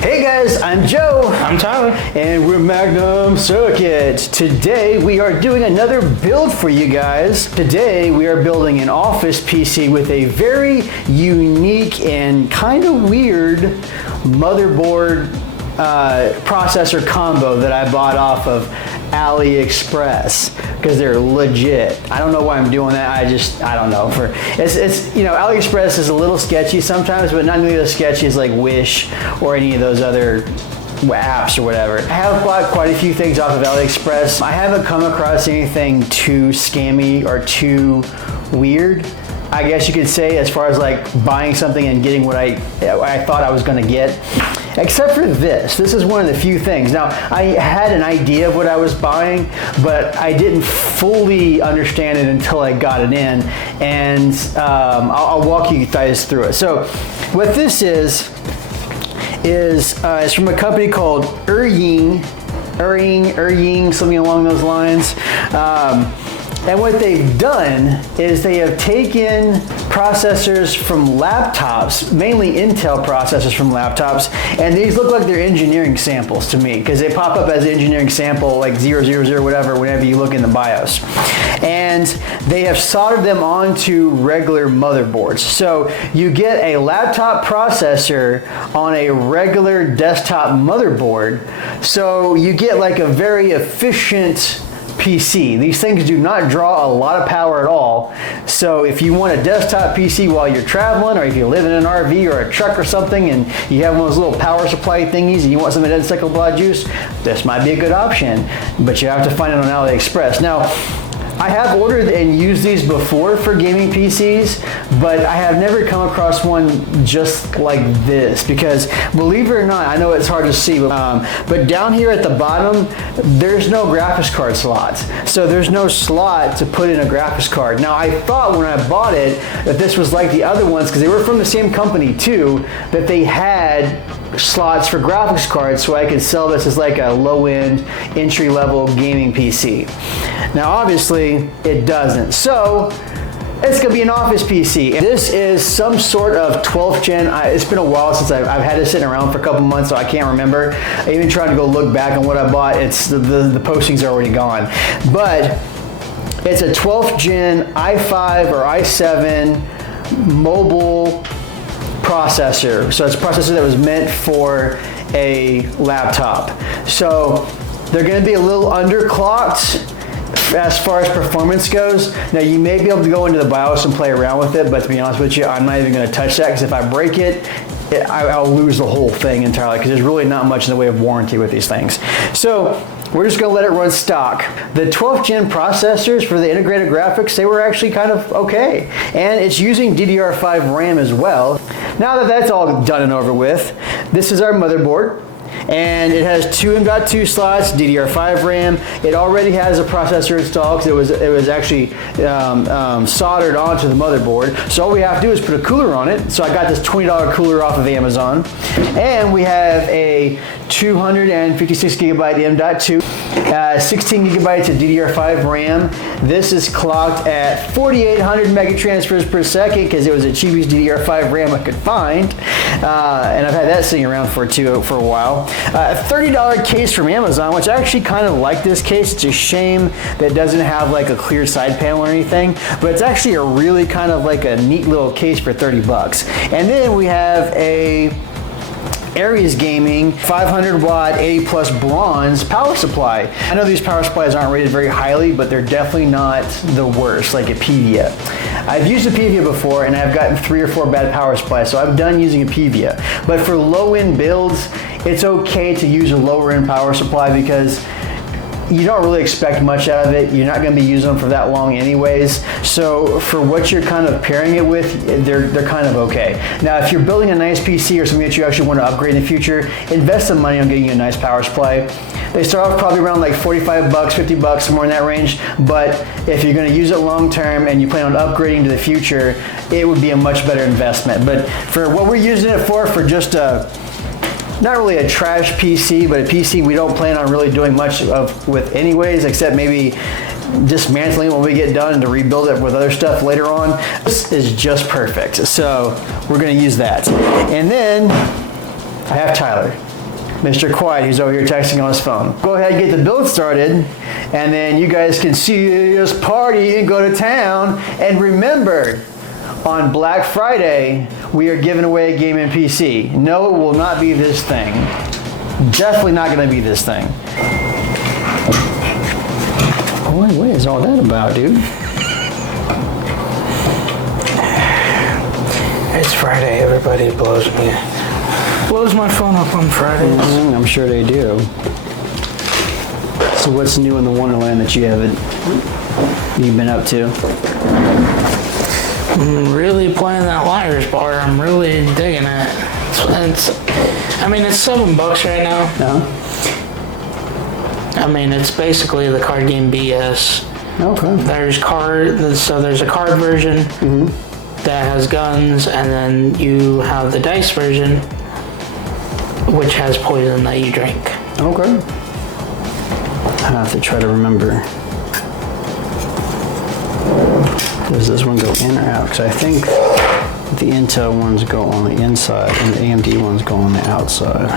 Hey guys, I'm Joe. I'm Tyler. And we're Magnum Circuit. Today we are doing another build for you guys. Today we are building an office PC with a very unique and kind of weird motherboard processor combo that I bought off of AliExpress because they're legit. I don't know why I'm doing that. I don't know. It's you know, AliExpress is a little sketchy sometimes, but not nearly as sketchy as like Wish or any of those other apps or whatever. I have bought quite a few things off of AliExpress. I haven't come across anything too scammy or too weird, I guess you could say, as far as like buying something and getting what I thought I was going to get. Except for this. This is one of the few things. Now, I had an idea of what I was buying, but I didn't fully understand it until I got it in, and I'll walk you guys through it. So, what this is from a company called Ying, something along those lines. And what they've done is they have taken processors from laptops, mainly Intel processors from laptops, and these look like they're engineering samples to me because they pop up as engineering sample like 000 whatever whenever you look in the BIOS. And they have soldered them onto regular motherboards. So you get a laptop processor on a regular desktop motherboard. So you get like a very efficient PC. These things do not draw a lot of power at all. So if you want a desktop PC while you're traveling, or if you live in an RV or a truck or something and you have one of those little power supply thingies and you want something that doesn't suck a lot of juice, this might be a good option, but you have to find it on AliExpress. Now, I have ordered and used these before for gaming PCs, but I have never come across one just like this because, believe it or not, I know it's hard to see, but down here at the bottom, there's no graphics card slot. So there's no slot to put in a graphics card. Now, I thought when I bought it that this was like the other ones, because they were from the same company too, that they had slots for graphics cards so I could sell this as like a low-end, entry-level gaming PC. Now, obviously, it doesn't. So, it's going to be an office PC. This is some sort of 12th gen. It's been a while since I've had it sitting around for a couple months, so I can't remember. I even tried to go look back on what I bought. It's the postings are already gone. But it's a 12th gen i5 or i7 mobile processor. So it's a processor that was meant for a laptop. So they're going to be a little underclocked as far as performance goes. Now, you may be able to go into the BIOS and play around with it, but to be honest with you, I'm not even going to touch that because if I break it, I'll lose the whole thing entirely because there's really not much in the way of warranty with these things. So we're just going to let it run stock. The 12th gen processors for the integrated graphics, they were actually kind of okay. And it's using DDR5 RAM as well. Now that that's all done and over with, this is our motherboard. And it has two M.2 slots, DDR5 RAM. It already has a processor installed because it was actually soldered onto the motherboard. So all we have to do is put a cooler on it. So I got this $20 cooler off of Amazon. And we have a 256 gigabyte M.2, 16 gigabytes of DDR5 RAM. This is clocked at 4,800 megatransfers per second because it was the cheapest DDR5 RAM I could find. And I've had that sitting around for a while. A $30 case from Amazon, which I actually kind of like this case. It's a shame that it doesn't have like a clear side panel or anything, but it's actually a really kind of like a neat little case for 30 bucks. And then we have a Aries Gaming 500 watt 80 plus bronze power supply. I know these power supplies aren't rated very highly, but they're definitely not the worst like a Pevia. I've used a Pevia before and I've gotten 3 or 4 bad power supplies, so I'm done using a Pevia. But for low end builds, it's okay to use a lower end power supply because you don't really expect much out of it. You're not going to be using them for that long anyways. So for what you're kind of pairing it with, they're kind of okay. Now, if you're building a nice PC or something that you actually want to upgrade in the future, invest some money on getting you a nice power supply. They start off probably around like 45 bucks, 50 bucks, somewhere in that range. But if you're going to use it long term and you plan on upgrading to the future, it would be a much better investment. But for what we're using it for just not really a trash PC, but a PC we don't plan on really doing much with anyways, except maybe dismantling when we get done and to rebuild it with other stuff later on. This is just perfect. So we're going to use that. And then I have Tyler, Mr. Quiet, who's over here texting on his phone. Go ahead and get the build started, and then you guys can see us party and go to town. And remember, on Black Friday, we are giving away a game and PC. No, it will not be this thing. Definitely not going to be this thing. Boy, what is all that about, dude? It's Friday. Everybody blows my phone up on Fridays. I'm sure they do. So what's new in the Wonderland that you've been up to? I'm really playing that Liar's Bar. I'm really digging it. It's $7 right now. No? I mean, it's basically the card game BS. Okay. There's a card version that has guns, and then you have the dice version, which has poison that you drink. Okay. I have to try to remember. Does this one go in or out? Because I think the Intel ones go on the inside and the AMD ones go on the outside.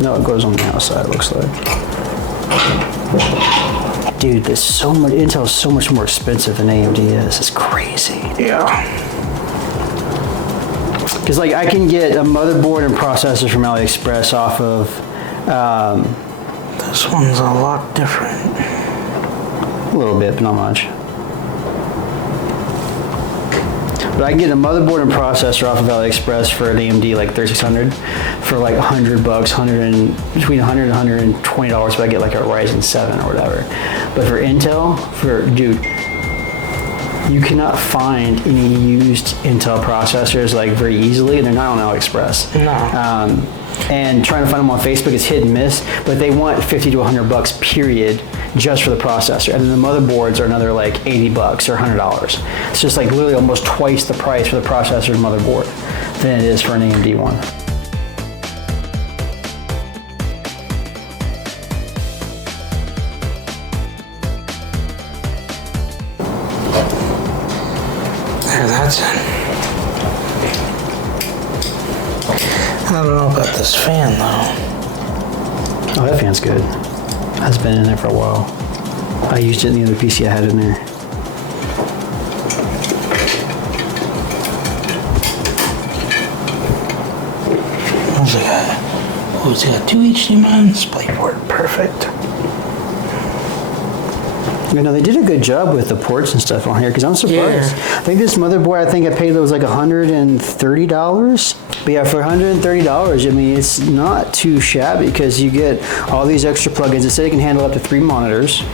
No, it goes on the outside, it looks like. Dude, there's so much, Intel is so much more expensive than AMD is. It's crazy. Yeah. Because like I can get a motherboard and processor from AliExpress off of this one's a lot different. a little bit, but not much. But I can get a motherboard and processor off of AliExpress for an AMD like 3600 for like $100, between $100 and $120, but I get like a Ryzen 7 or whatever. But for Intel, dude, you cannot find any used Intel processors like very easily, and they're not on AliExpress. No. And trying to find them on Facebook is hit and miss, but they want $50 to $100 period just for the processor. And then the motherboards are another like $80 or $100. It's just like literally almost twice the price for the processor and motherboard than it is for an AMD one. Yeah, that's it. I don't know about this fan though. Oh, that fan's good. That's been in there for a while. I used it in the other PC I had in there. What's it got? Oh, it's got 2 HDMI DisplayPort. Perfect. You know, they did a good job with the ports and stuff on here, because I'm surprised. Yeah. I think this motherboard, I think I paid, it was like $130. But yeah, for $130, I mean, it's not too shabby, because you get all these extra plugins. It said it can handle up to 3 monitors.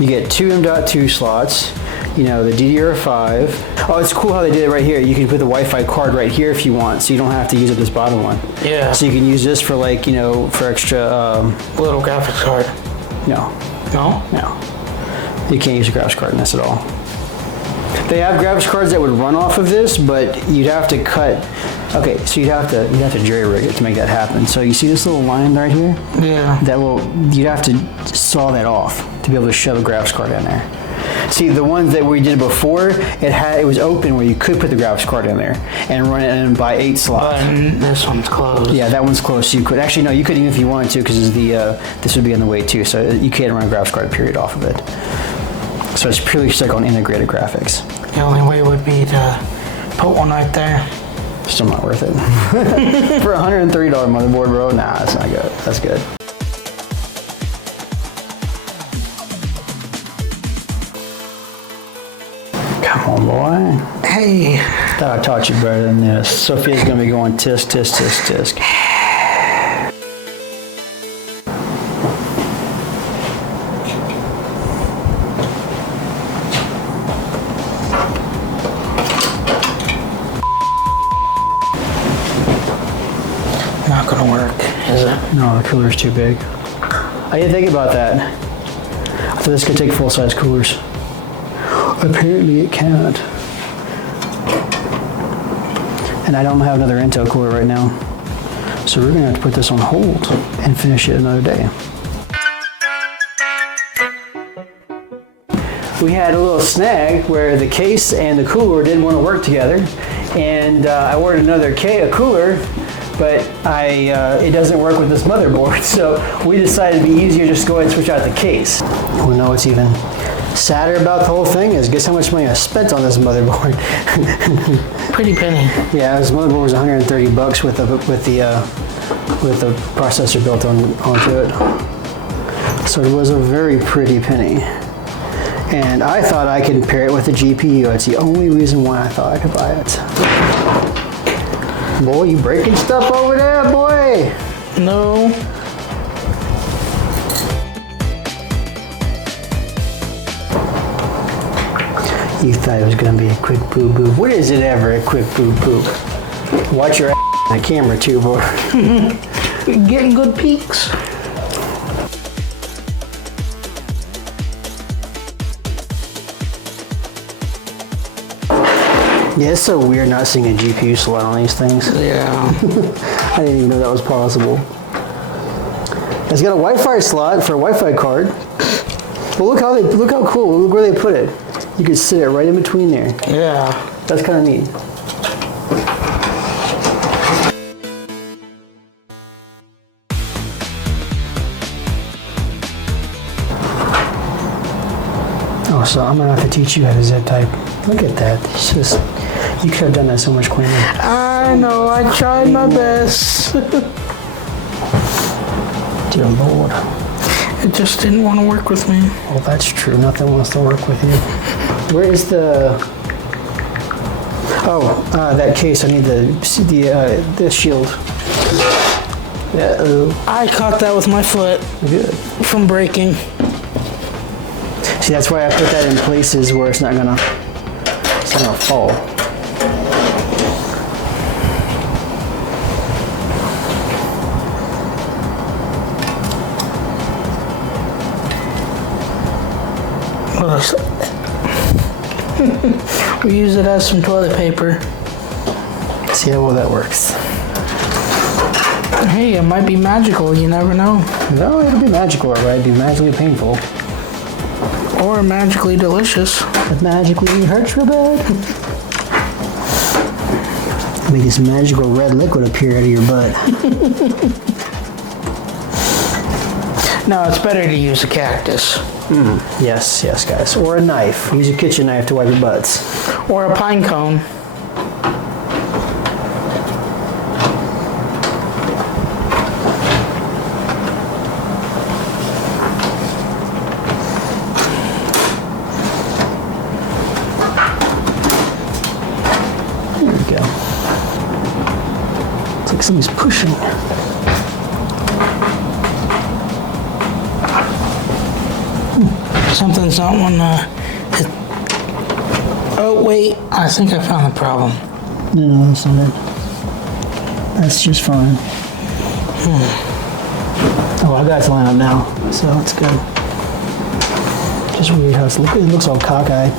You get 2 M.2 slots, you know, the DDR5. Oh, it's cool how they did it right here. You can put the Wi-Fi card right here if you want, so you don't have to use up this bottom one. Yeah. So you can use this for like, you know, for extra... Little graphics card. No. No? No. You can't use a graphics card in this at all. They have graphics cards that would run off of this, but you'd have to cut. Okay, so you'd have to jerry rig it to make that happen. So you see this little line right here? Yeah. You'd have to saw that off to be able to shove a graphics card in there. See, the ones that we did before, it was open where you could put the graphics card in there and run it in by 8 slots. But this one's closed. Yeah, that one's closed. So you could actually no, you couldn't even if you wanted to, because this would be in the way too. So you can't run a graphics card period off of it. So it's purely stuck on integrated graphics. The only way would be to put one right there. Still not worth it. For a $130 motherboard, bro, nah, that's not good. That's good. Come on, boy. Hey. Thought I taught you better than this. Sophia's gonna be going tisk, tisk, tisk, tisk. Not gonna work, is it? No, the cooler's too big. I didn't think about that. I thought this could take full-size coolers. Apparently it can't. And I don't have another Intel cooler right now. So we're gonna have to put this on hold and finish it another day. we had a little snag where the case and the cooler didn't want to work together, and I ordered another cooler, but it doesn't work with this motherboard, so we decided it'd be easier just to go ahead and switch out the case. You know what's even sadder about the whole thing is guess how much money I spent on this motherboard. Pretty penny. Yeah, this motherboard was $130 with the processor built onto it. So it was a very pretty penny. And I thought I could pair it with a GPU. That's the only reason why I thought I could buy it. Boy, you breaking stuff over there, boy? No. You thought it was gonna be a quick boo-boo. What is it ever, a quick boo-boo? Watch your ass on the camera too, boy. Getting good peaks. Yeah, it's so weird not seeing a GPU slot on these things. Yeah. I didn't even know that was possible. It's got a Wi-Fi slot for a Wi-Fi card. Well, look how cool. Look where they put it. You could sit it right in between there. Yeah. That's kind of neat. Oh, so I'm gonna have to teach you how to zip type. Look at that. It's just, you could have done that so much cleaner. I know, I tried my best. Dear Lord. It just didn't want to work with me. Well, that's true. Nothing wants to work with you. Where is the... Oh, that case. I need the shield. Uh-oh. I caught that with my foot. Good. From breaking. See, that's why I put that in places where it's not gonna fall. We use it as some toilet paper. See how well that works. Hey, it might be magical, you never know. No, it'll be magical, alright? It'll be magically painful. Or magically delicious. It magically hurts real bad. Make this magical red liquid appear out of your butt. No, it's better to use a cactus. Yes, guys. Or a knife. Use a kitchen knife to wipe your butts. Or a pine cone. There we go. It's like somebody's pushing. Something's not wanting to... Oh, wait. I think I found the problem. No, that's not it. That's just fine. Oh, I got it to line up now, so it's good. Just weird how it looks all cockeyed.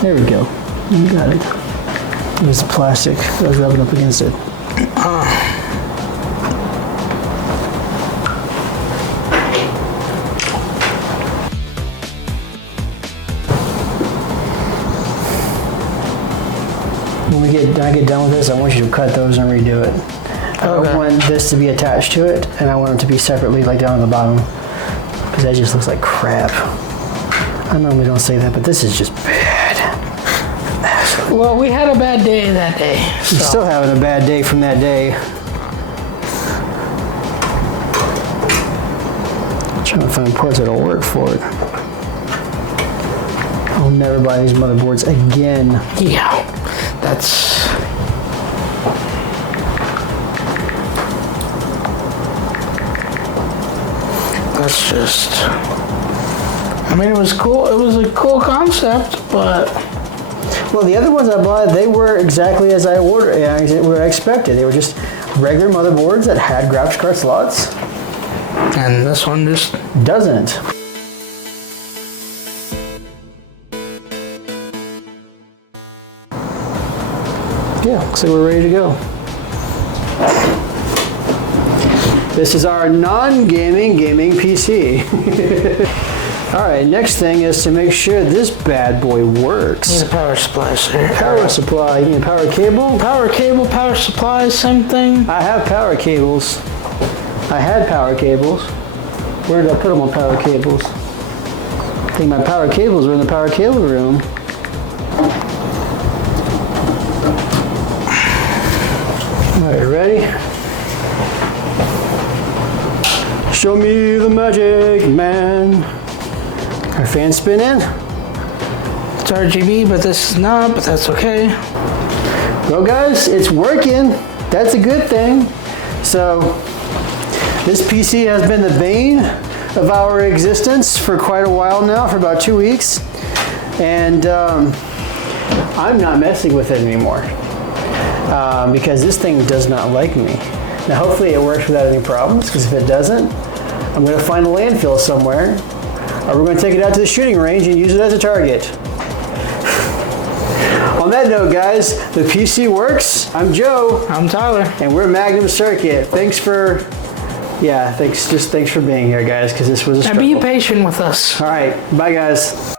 There we go. You got it. It was the plastic that was rubbing up against it. When I get done with this, I want you to cut those and redo it. I don't want this to be attached to it, and I want it to be separately, like down on the bottom, because that just looks like crap. I normally don't say that, but this is just bad. Well, we had a bad day that day. You're still having a bad day from that day. I'm trying to find parts that'll work for it. I'll never buy these motherboards again. Yeah, that's... That's just... I mean, it was cool. It was a cool concept, but... Well, the other ones I bought, they were exactly as I ordered, what I expected. They were just regular motherboards that had graphics card slots. And this one just... doesn't. Yeah, looks like we're ready to go. This is our non-gaming gaming PC. All right, next thing is to make sure this bad boy works. Need a power supply, sir. Power supply, you mean power cable? Power cable, power supply, same thing. I have power cables. I had power cables. Where did I put them on power cables? I think my power cables were in the power cable room. All right, ready? Show me the magic, man. Our fan spinning. It's RGB, but this is not, but that's okay. Well, guys, it's working. That's a good thing. So, this PC has been the bane of our existence for quite a while now, for about 2 weeks. And I'm not messing with it anymore because this thing does not like me. Now, hopefully it works without any problems, because if it doesn't, I'm going to find a landfill somewhere, or we're going to take it out to the shooting range and use it as a target. On that note, guys, the PC works. I'm Joe. I'm Tyler. And we're Magnum Circuit. Thanks for being here, guys, because this was a struggle. And be patient with us. All right, bye, guys.